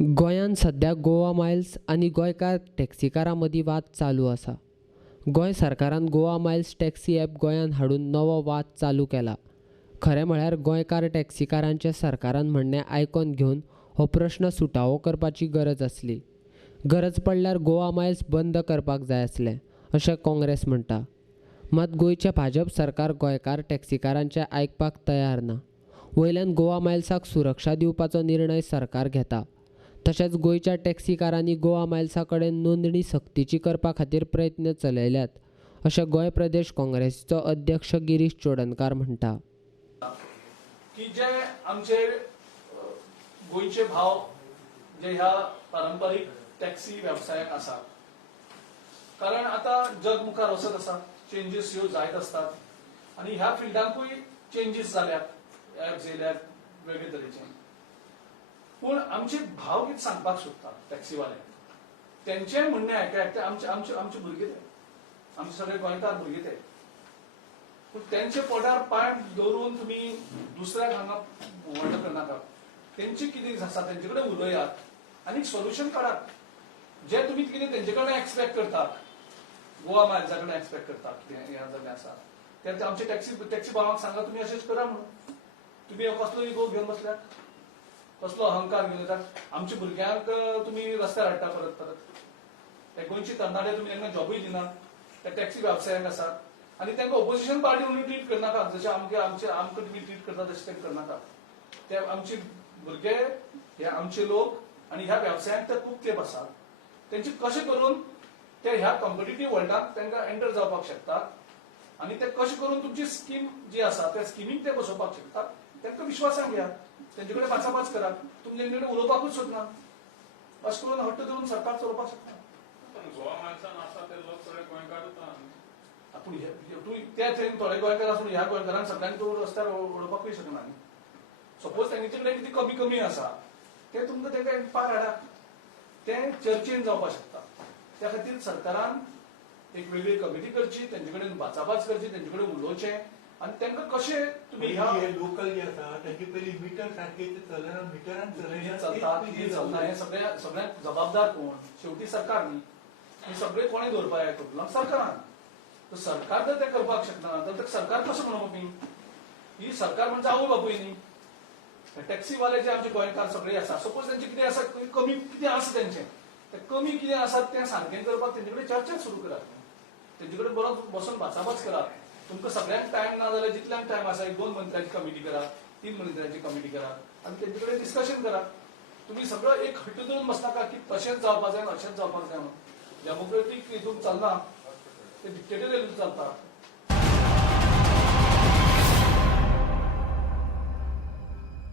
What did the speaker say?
गोंयांत सध्या गोवा मायल्स आनी गोंयकार टॅक्सीकारां मदीं वाद चालू आसा. गोंय सरकारान गोवा मायल्स टॅक्सी ॲप गोंयांत हाडून नवो वाद चालू केला. खरें म्हळ्यार गोंयकार टॅक्सीकारांचें सरकारान म्हणणें आयकून घेवन हो प्रश्न सुटावो करपाची गरज आसली. गरज पडल्यार गोवा मायल्स बंद करपाक जाय आसलें अशें काँग्रेस म्हणटा. मात गोंयचें भाजप सरकार गोंयकार टॅक्सीकारांचें आयकपाक तयार ना. वयल्यान गोवा मायल्साक सुरक्षा दिवपाचो निर्णय सरकार घेता. तशेंच गोंयच्या टॅक्सीकारांनी गोवा मायल्सा कडेन नोंदणी सक्तीची करपा खातीर प्रयत्न चलयल्यात अशें गोंय प्रदेश काँग्रेसीचो अध्यक्ष गिरीश चोडणकार म्हणटा. की जे आमचे गोंयचे भाव जे ह्या पारंपारीक टॅक्सी वेवसायाक आसात, कारण आता जग मुखार वचत आसा, चेंजीस ह्यो जायत असतात आनी ह्या फिल्डांकूय चेंजीस जाल्यात, ॲप्स येयल्यात वेगळे तरेचे. पूण आमचे भाव कितें सांगपाक सोदतात टॅक्सीवाले, तेंचें म्हणणें आयकल्यार ते आमचे भुरगे ते, आमचे सगळे गोंयकार भुरगे ते. पूण तेंचे पोटार पांय दवरून तुमी दुसऱ्याक हांगा व्हड करनाका. तेंचे कितें आसा तेंचे कडेन उलयात आनी सोल्युशन काडात. जे तुमी कितें तेंचे कडल्यान एक्सपेक्ट करतात, गोवा मायल्सा कडल्यान एक्सपेक्ट करतात, कितें हें जाल्लें आसा तें आमचे टॅक्सी भावांक सांगा तुमी अशेंच करा म्हणून. तुमी कसलो इगो घेवन बसल्यात, कसलो अहंकार घेवन येतात. आमच्या भुरग्यांक तुमी रस्त्यार हाडटा परत परत. ते गोंयची तरणाटे तुमी तांकां जॉबूय दिनात, ते टॅक्सी वेवसायाक आसात आनी तांकां ऑपोजिशन पार्टी म्हणून ट्रीट करनाका. जशें आमकां तुमी ट्रीट करता तशें तांकां करनाका. ते आमचे भुरगे, हे आमचे लोक आनी ह्या वेवसायांत ते खूब तेंप आसात. तेंचे कशें करून ते ह्या कॉम्पिटिटीव वर्ल्डाक तांकां एंटर जावपाक शकतात आनी ते कशें करून तुमची स्कीम जी आसा त्या स्किमीक ते बसोवपाक शकतात, तांकां विश्वासान घेयात. तेंचे कडेन भाचाभाच करात. तुमी तेंचे कडेन उलोवपाकूच सोदना. अशें करून हट्ट धरून सरकार चलोवपाक शकता. गोवा माणसान आसा ते लोक थोडे गोंयकारूच पूण त्या थोडे गोंयकार आसून ह्या गोंयकारांक सगळ्यांक तूं रस्त्यार उडोवपाकूय शकना न्ही. सपोज तेंचे कडेन कितें कमी आसा ते तुमकां तेंकां पार हाडात. तें चर्चेन जावपाक शकता. त्या खातीर सरकारान एक वेगळी कमिटी करची, तेंचे कडेन भाचाभाच करची, तेंचे कडेन उलोवचें आनी तांकां कशें तुमी ह्या लोकल जे आसा तांची पयली मिटर सारके चलना, मिटरान चलतात कितें चलना हें सगळ्यांक जबाबदार कोण? शेवटी सरकार न्ही. हे सगळे कोणें दवरपा हें करून सरकारान. सरकार जर ते करपाक शकना तर सरकार कशें म्हणप? ही सरकार म्हणजे आवय बापूय न्ही. टॅक्सीवाले जे आमचे गोंयकार सगळे आसा, सपोज तेंचे कितें आसा, कमी कितें आसा तेंचें, ते कमी कितें आसा तें सारकें करपाक तेंचे कडेन चर्चा सुरू करात. तेंचे कडेन बरो बसून भाचाभाच करात. तुमकां सगळ्यांक टायम ना जाल्यार जितल्यांक टायम आसा 1-2 मंत्र्यांची कमिटी करात, 3 मंत्र्यांची कमिटी करात आनी तेंचे कडेन डिस्कशन करात. तुमी सगळं एक हट्ट धरून बसनाका की तशेंच जावपाक जाय, अशेंच जावपाक जाय म्हणून. डेमोक्रेटीक हितून चलना, ते डिक्टेटरीयेतून चलता.